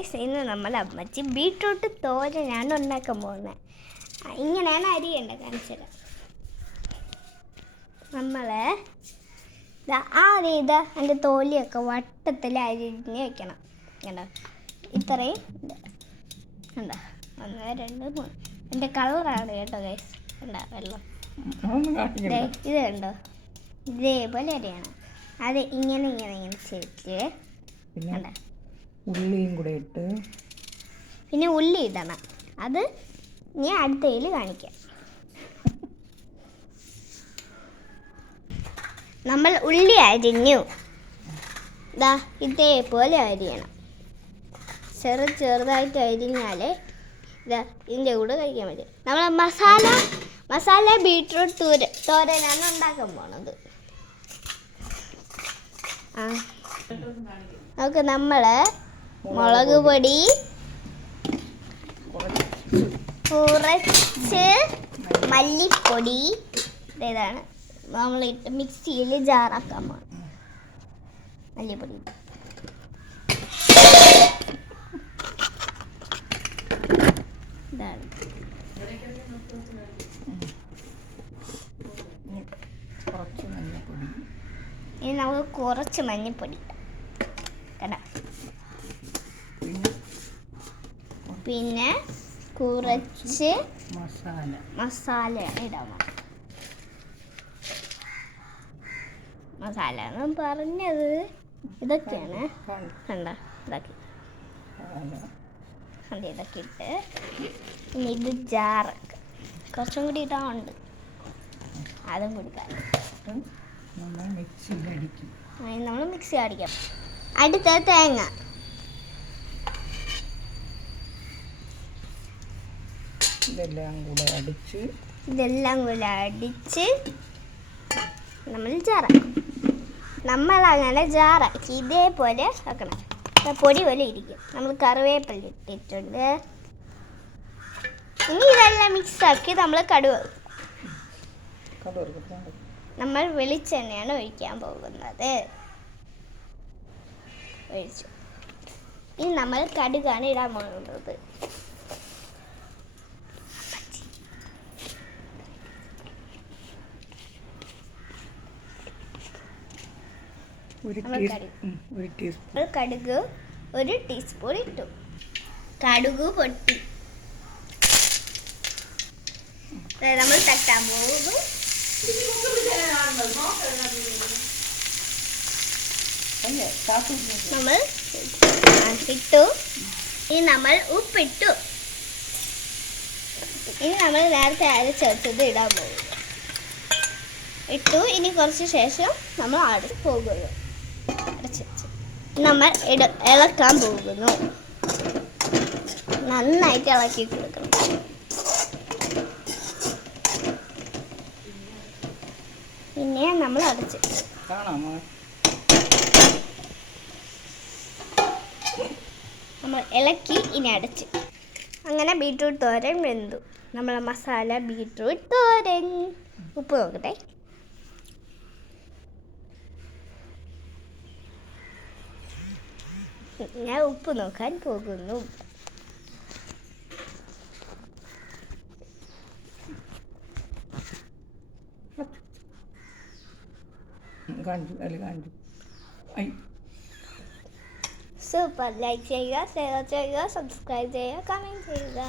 Guys, ഇന്ന് നമ്മൾ അമ്മച്ചി ബീട്രൂട്ട് തോരനാണ് ഉണ്ടാക്കാൻ പോകുന്നത്. ഇങ്ങനെയാണ് അരിയേണ്ടത്, കാണിച്ചത്. നമ്മൾ ആദ്യം അതിൻ്റെ തോലിയൊക്കെ വട്ടത്തിൽ അരിഞ്ഞ് വെക്കണം. കണ്ടോ, ഇത്രയും കണ്ടോ, 1 2 3. എൻ്റെ കളറാണ് കേട്ടോ ഗൈസ്. കണ്ടോ വെള്ളം, ഇത് കണ്ടോ, ഇതേപോലെ അരിയണം. അത് ഇങ്ങനെ ഇങ്ങനെ ഇങ്ങനെ ചെയ്തിട്ട് കണ്ടോ, ഉള്ളിയും കൂടെ ഇട്ട്, പിന്നെ ഉള്ളി ഇടണം. അത് ഞാൻ അടുത്തതിൽ കാണിക്കാം. നമ്മൾ ഉള്ളി അരിഞ്ഞു, ഇതേപോലെ അരിയണം. ചെറുതായിട്ട് അരിഞ്ഞാൽ ഇതിൻ്റെ കൂടെ കഴിക്കാൻ പറ്റും. നമ്മൾ മസാല ബീട്രൂട്ട് തോരനാണ് ഉണ്ടാക്കാൻ പോണത്. നമുക്ക് നമ്മൾ മുളക് പൊടി, കുറച്ച് മല്ലിപ്പൊടി, ഇതാണ് നമ്മളിട്ട് മിക്സിയിൽ ജാറാക്കാൻ പോകണം. മല്ലിപ്പൊടി ഇതാണ്. ഇനി നമുക്ക് കുറച്ച് മഞ്ഞൾപ്പൊടി ഇടാം. പിന്നെ കുറച്ച് മസാലയാണ് ഇടാൻ. മസാല എന്ന് പറഞ്ഞത് ഇതൊക്കെയാണ്. കണ്ട, ഇതൊക്കെ ഇതൊക്കെ ഇട്ട് ഇനി ഇത് ജാറൊക്കെ കുറച്ചും കൂടി ഇടാനുണ്ട്, അതും കൂടി നമ്മൾ മിക്സി അടിക്കാം. അടുത്ത തേങ്ങ, ഇതെല്ലാം കൂടെ അടിച്ച് നമ്മൾ ജാറാക്കും. നമ്മളങ്ങനെ ജാറാക്കി ഇതേപോലെ ആക്കണം. പൊടി പോലെ ഇരിക്കും. നമ്മൾ കറിവേപ്പില ഇട്ടിട്ടുണ്ട്. ഇനി ഇതെല്ലാം മിക്സാക്കി നമ്മൾ നമ്മൾ വെളിച്ചെണ്ണയാണ് ഒഴിക്കാൻ പോകുന്നത്. ഒഴിച്ചു. ഇനി നമ്മൾ കടുകാണ് ഇടാൻ പോകുന്നത്. കടുക് 1 ടീസ്പൂൺ ഇട്ടു. കടുക് പൊട്ടി നമ്മൾ തട്ടാൻ പോകുന്നു. നമ്മൾ ഇട്ടു. ഇനി നമ്മൾ ഉപ്പിട്ടു. ഇനി നമ്മൾ നേരത്തെ അരച്ചത് ഇടാൻ പോകുന്നു. ഇട്ടു. ഇനി കുറച്ച് ശേഷം നമ്മൾ അടച്ച് പോകുന്നു. നമ്മൾ ഇളക്കാൻ പോകുന്നു. നന്നായിട്ട് ഇളക്കി കൊടുക്കണം. പിന്നെ നമ്മൾ അടച്ച് നമ്മൾ ഇളക്കി ഇനി അടച്ച്. അങ്ങനെ ബീട്രൂട്ട് തോരൻ വെന്തു. നമ്മളെ മസാല ബീട്രൂട്ട് തോരൻ. ഉപ്പ് നോക്കട്ടെ. ഞാൻ ഉപ്പ് നോക്കാൻ പോകുന്നു. സൂപ്പർ. ലൈക്ക് ചെയ്യുക, ഷെയർ ചെയ്യുക, സബ്സ്ക്രൈബ് ചെയ്യുക, കമൻറ്റ് ചെയ്യുക.